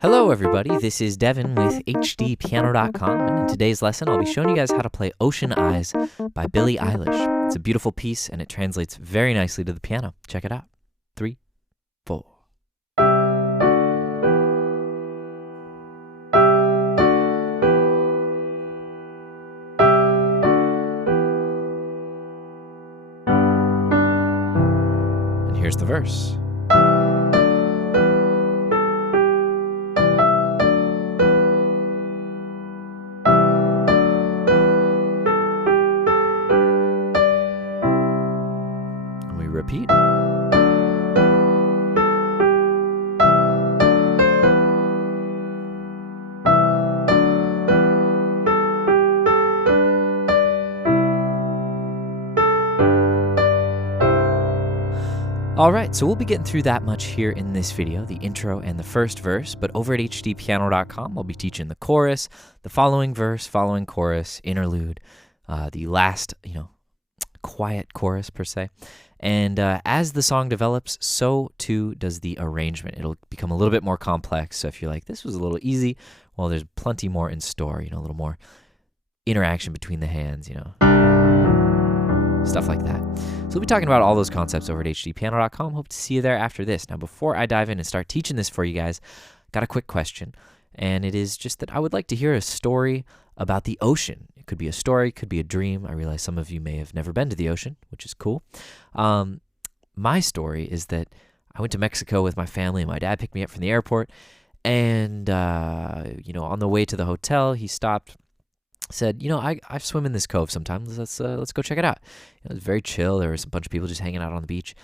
Hello everybody, this is Devin with HDpiano.com, and in today's lesson I'll be showing you guys how to play Ocean Eyes by Billie Eilish. It's a beautiful piece and it translates very nicely to the piano. Check it out. 3, 4. And here's the verse. Repeat. All right, so we'll be getting through that much here in this video, the intro and the first verse, but over at HDpiano.com, I'll be teaching the chorus, the following verse, following chorus, interlude, the last, quiet chorus per se. And as the song develops, so too does the arrangement. It'll become a little bit more complex. So if you're like, this was a little easy, well, there's plenty more in store, a little more interaction between the hands, stuff like that. So we'll be talking about all those concepts over at HDpiano.com. Hope to see you there after this. Now, before I dive in and start teaching this for you guys, got a quick question. And it is just that I would like to hear a story about the ocean. It could be a story, could be a dream. I realize some of you may have never been to the ocean, which is cool. My story is that I went to Mexico with my family, and my dad picked me up from the airport. And, on the way to the hotel, he stopped, said, I swim in this cove sometimes. Let's go check it out. It was very chill. There was a bunch of people just hanging out on the beach.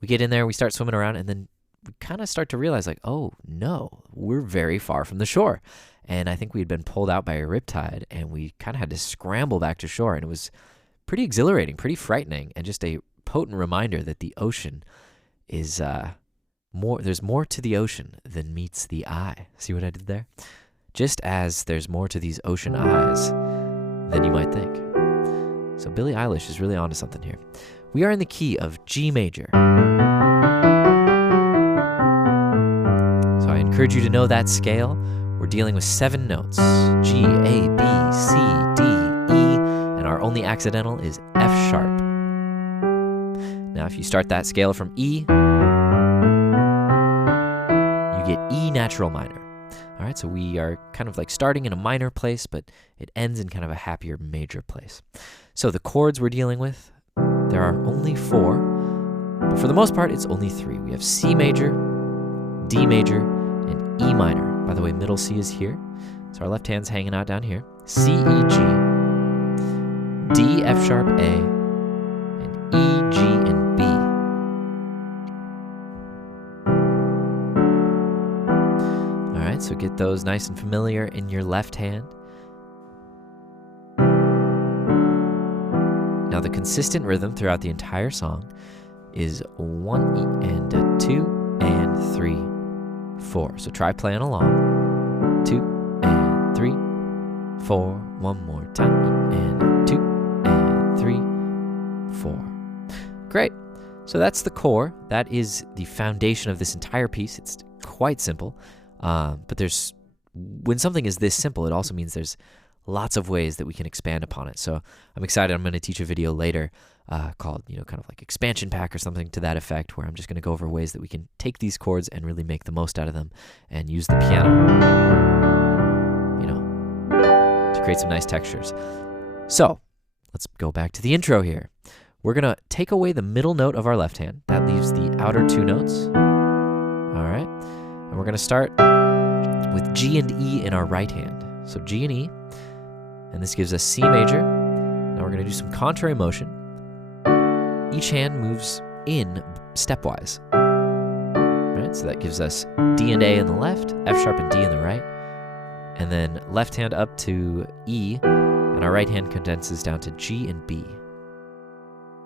We get in there, we start swimming around, and then we kind of start to realize, oh, no, we're very far from the shore. And I think we had been pulled out by a riptide, and we kind of had to scramble back to shore. And it was pretty exhilarating, pretty frightening, and just a potent reminder that the ocean is there's more to the ocean than meets the eye. See what I did there? Just as there's more to these ocean eyes than you might think. So Billie Eilish is really onto something here. We are in the key of G major. So I encourage you to know that scale. We're dealing with 7 notes, G, A, B, C, D, E, and our only accidental is F sharp. Now, if you start that scale from E, you get E natural minor. All right, so we are kind of like starting in a minor place, but it ends in kind of a happier major place. So the chords we're dealing with, there are only 4, but for the most part, it's only 3. We have C major, D major, and E minor. By the way, middle C is here, so our left hand's hanging out down here. C, E, G, D, F sharp, A, and E, G, and B. All right, so get those nice and familiar in your left hand. Now, the consistent rhythm throughout the entire song is 1 E and a 2 and 3, 4. So try playing along. 2 and 3, 4. One more time. And 2 and 3, 4. Great. So that's the core. That is the foundation of this entire piece. It's quite simple. But when something is this simple, it also means there's lots of ways that we can expand upon it. So I'm excited. I'm going to teach a video later called, kind of like expansion pack or something to that effect, where I'm just going to go over ways that we can take these chords and really make the most out of them and use the piano, to create some nice textures. So let's go back to the intro here. We're going to take away the middle note of our left hand. That leaves the outer 2 notes. All right. And we're going to start with G and E in our right hand. So G and E, and this gives us C major. Now we're going to do some contrary motion. Each hand moves in stepwise. Right, so that gives us D and A in the left, F sharp and D in the right, and then left hand up to E, and our right hand condenses down to G and B.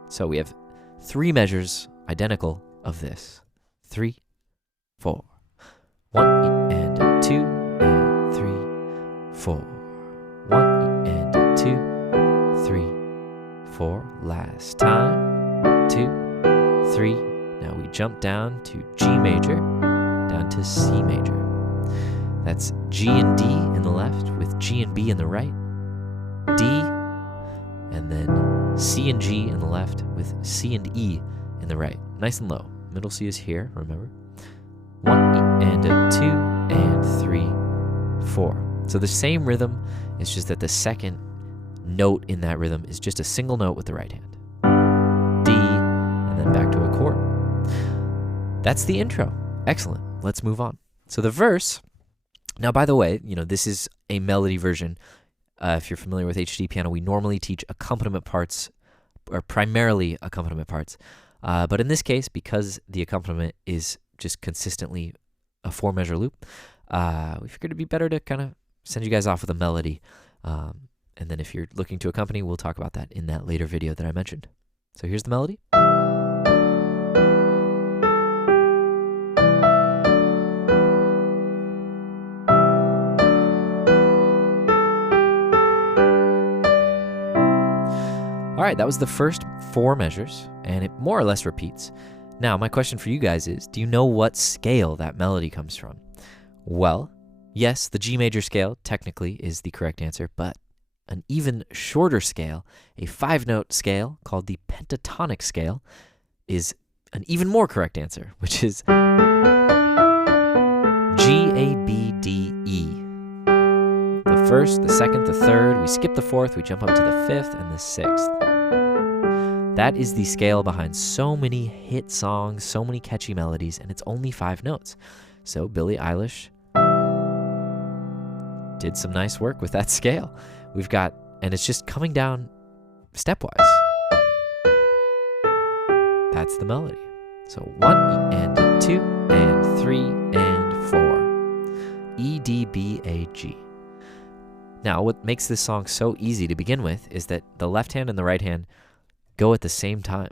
So we have 3 measures identical of this. 3, 4. 1 E and a 2 and 3, 4. 1 E and a 2, 3, 4. Last time. 2, 3. Now we jump down to G major, down to C major. That's G and D in the left with G and B in the right. D, and then C and G in the left with C and E in the right. Nice and low. Middle C is here, remember? 1 and a 2 and 3, 4. So the same rhythm, it's just that the second note in that rhythm is just a single note with the right hand. D, and then back to a chord. That's the intro. Excellent. Let's move on. So the verse, now by the way, this is a melody version. If you're familiar with HDpiano, we normally teach accompaniment parts, or primarily accompaniment parts. But in this case, because the accompaniment is just consistently a 4-measure loop, we figured it'd be better to kind of send you guys off with a melody. And then if you're looking to accompany, we'll talk about that in that later video that I mentioned. So here's the melody. All right, that was the first 4 measures, and it more or less repeats. Now, my question for you guys is, do you know what scale that melody comes from? Well, yes, the G major scale technically is the correct answer, but an even shorter scale, a 5-note scale called the pentatonic scale, is an even more correct answer, which is G, A, B, D, E. The first, the second, the third, we skip the fourth, we jump up to the 5th and the 6th. That is the scale behind so many hit songs, so many catchy melodies, and it's only 5 notes. So Billie Eilish did some nice work with that scale. We've got, and it's just coming down stepwise. That's the melody. So 1 and a 2 and 3 and 4. E, D, B, A, G. Now, what makes this song so easy to begin with is that the left hand and the right hand go at the same time.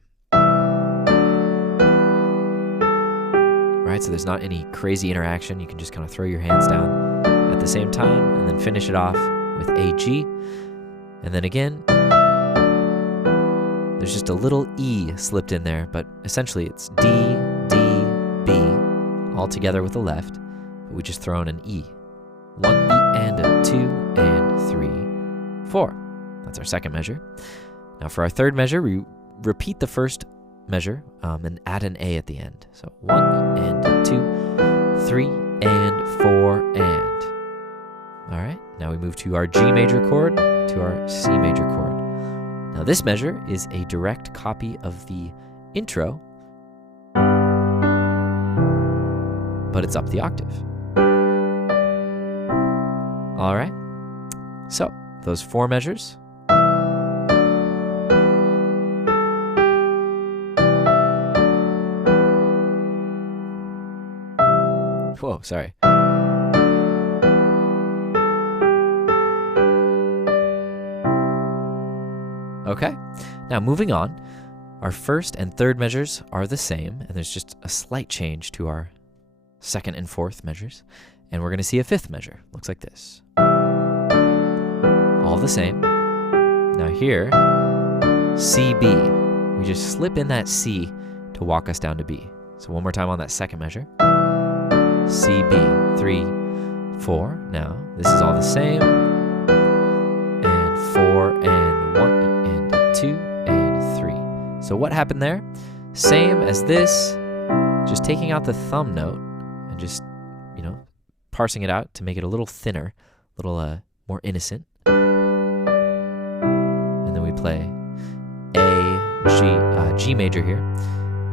Right, so there's not any crazy interaction. You can just kind of throw your hands down at the same time and then finish it off with A, G. And then again, there's just a little E slipped in there, but essentially it's D, D, B, all together with the left, but we just throw in an E. 1 E and a 2 and 3, 4. That's our second measure. Now for our third measure, we repeat the first measure and add an A at the end. So 1 and a 2, 3 and 4 and. All right, now we move to our G major chord to our C major chord. Now this measure is a direct copy of the intro, but it's up the octave. All right, so those 4 measures. Whoa, sorry. Okay, now moving on, our first and third measures are the same, and there's just a slight change to our second and fourth measures, and we're going to see a 5th measure. Looks like this. All the same. Now here, C, B. We just slip in that C to walk us down to B. So one more time on that second measure. C, B, 3, 4. Now, this is all the same. And 4, and 1, and 2, and 3. So what happened there? Same as this, just taking out the thumb note and just, parsing it out to make it a little thinner, a little more innocent. And then we play A, G major here.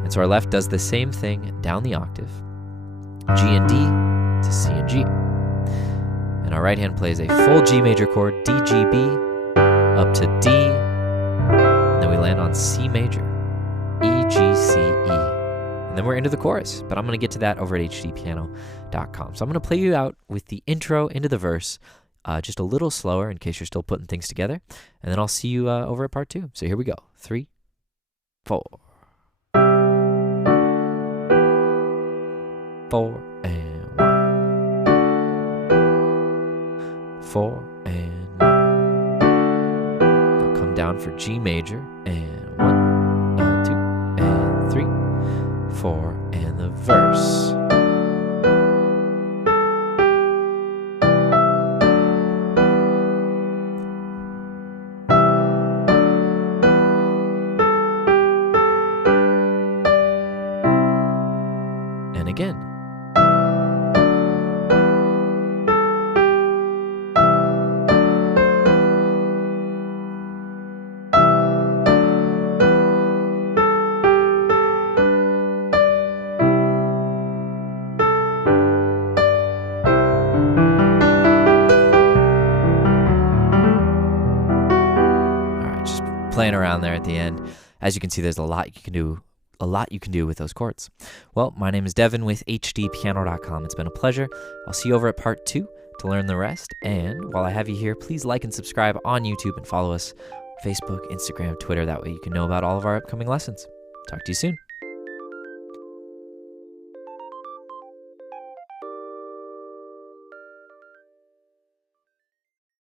And so our left does the same thing down the octave. G and D to C and G. And our right hand plays a full G major chord, D, G, B, up to D, and then we land on C major, E, G, C, E. And then we're into the chorus, but I'm going to get to that over at HDpiano.com. So I'm going to play you out with the intro into the verse, just a little slower in case you're still putting things together, and then I'll see you over at part 2. So here we go. 3, 4. 4 and 1. 4 and 1. Now come down for G major and 1, 2 and 3, 4 and the verse. playing around there at the end. As you can see, there's a lot you can do with those chords. Well, my name is Devin with HDpiano.com. It's been a pleasure. I'll see you over at part 2 to learn the rest. And while I have you here, please like and subscribe on YouTube and follow us Facebook, Instagram, Twitter. That way you can know about all of our upcoming lessons. Talk to you soon.